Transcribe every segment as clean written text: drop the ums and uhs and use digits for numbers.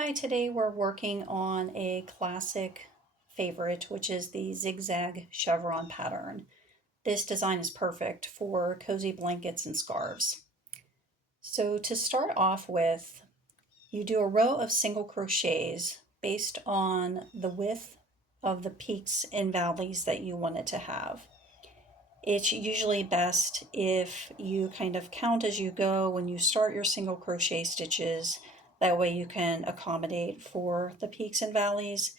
Hi, today we're working on a classic favorite, which is the Zigzag Chevron pattern. This design is perfect for cozy blankets and scarves. So to start off with, you do a row of single crochets based on the width of the peaks and valleys that you want it to have. It's usually best if you kind of count as you go when you start your single crochet stitches. That way you can accommodate for the peaks and valleys.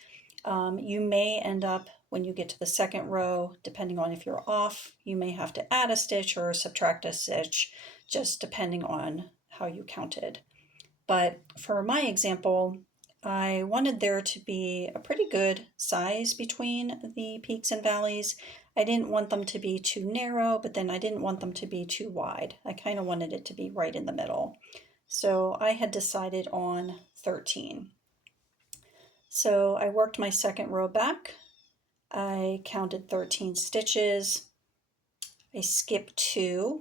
You may end up, when you get to the second row, depending on if you're off, you may have to add a stitch or subtract a stitch, just depending on how you counted. But for my example, I wanted there to be a pretty good size between the peaks and valleys. I didn't want them to be too narrow, but then I didn't want them to be too wide. I kind of wanted it to be right in the middle. So I had decided on 13. So I worked my second row back. I counted 13 stitches. I skip 2.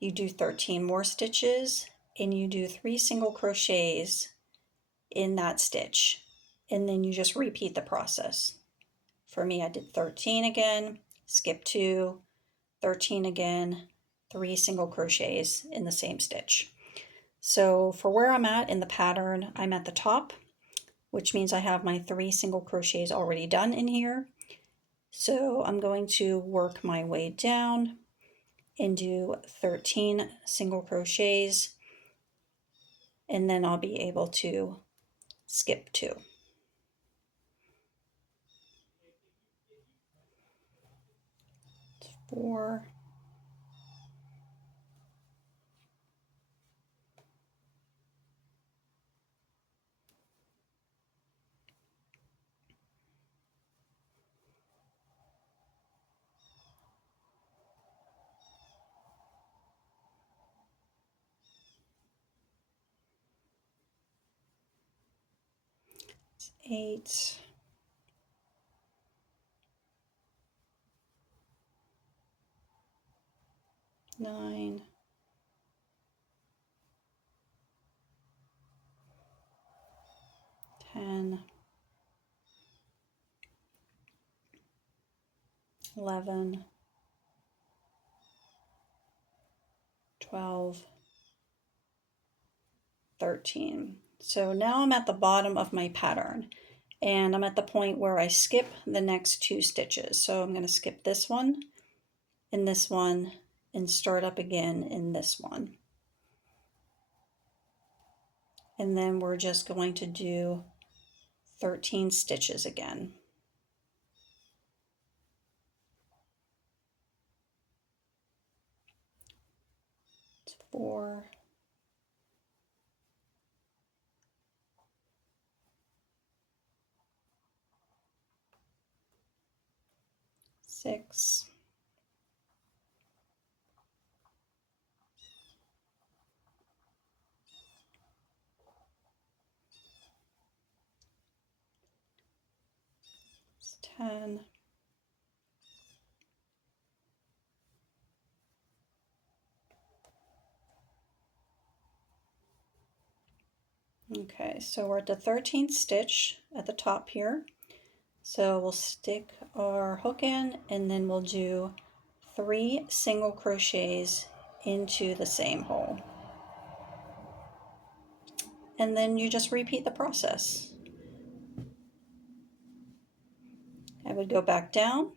You do 13 more stitches, and you do 3 single crochets in that stitch, and then you just repeat the process. For me, I did 13 again, skip 2, 13 again, 3 single crochets in the same stitch. So for where I'm at in the pattern, I'm at the top, which means I have my 3 single crochets already done in here. So I'm going to work my way down and do 13 single crochets, and then I'll be able to skip 2. 4, 8, 9, 10, 11, 12, 13. So now I'm at the bottom of my pattern, and I'm at the point where I skip the next 2 stitches. So I'm going to skip this one and start up again in this one. And then we're just going to do 13 stitches again. 4, 6, 10, 11. Okay, so we're at the 13th stitch at the top here. So we'll stick our hook in, and then we'll do 3 single crochets into the same hole. And then you just repeat the process. I would go back down,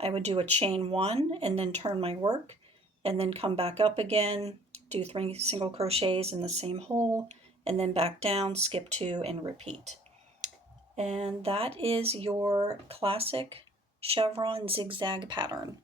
I would do a chain 1 and then turn my work, and then come back up again, do 3 single crochets in the same hole, and then back down, skip 2, and repeat. And that is your classic chevron zigzag pattern.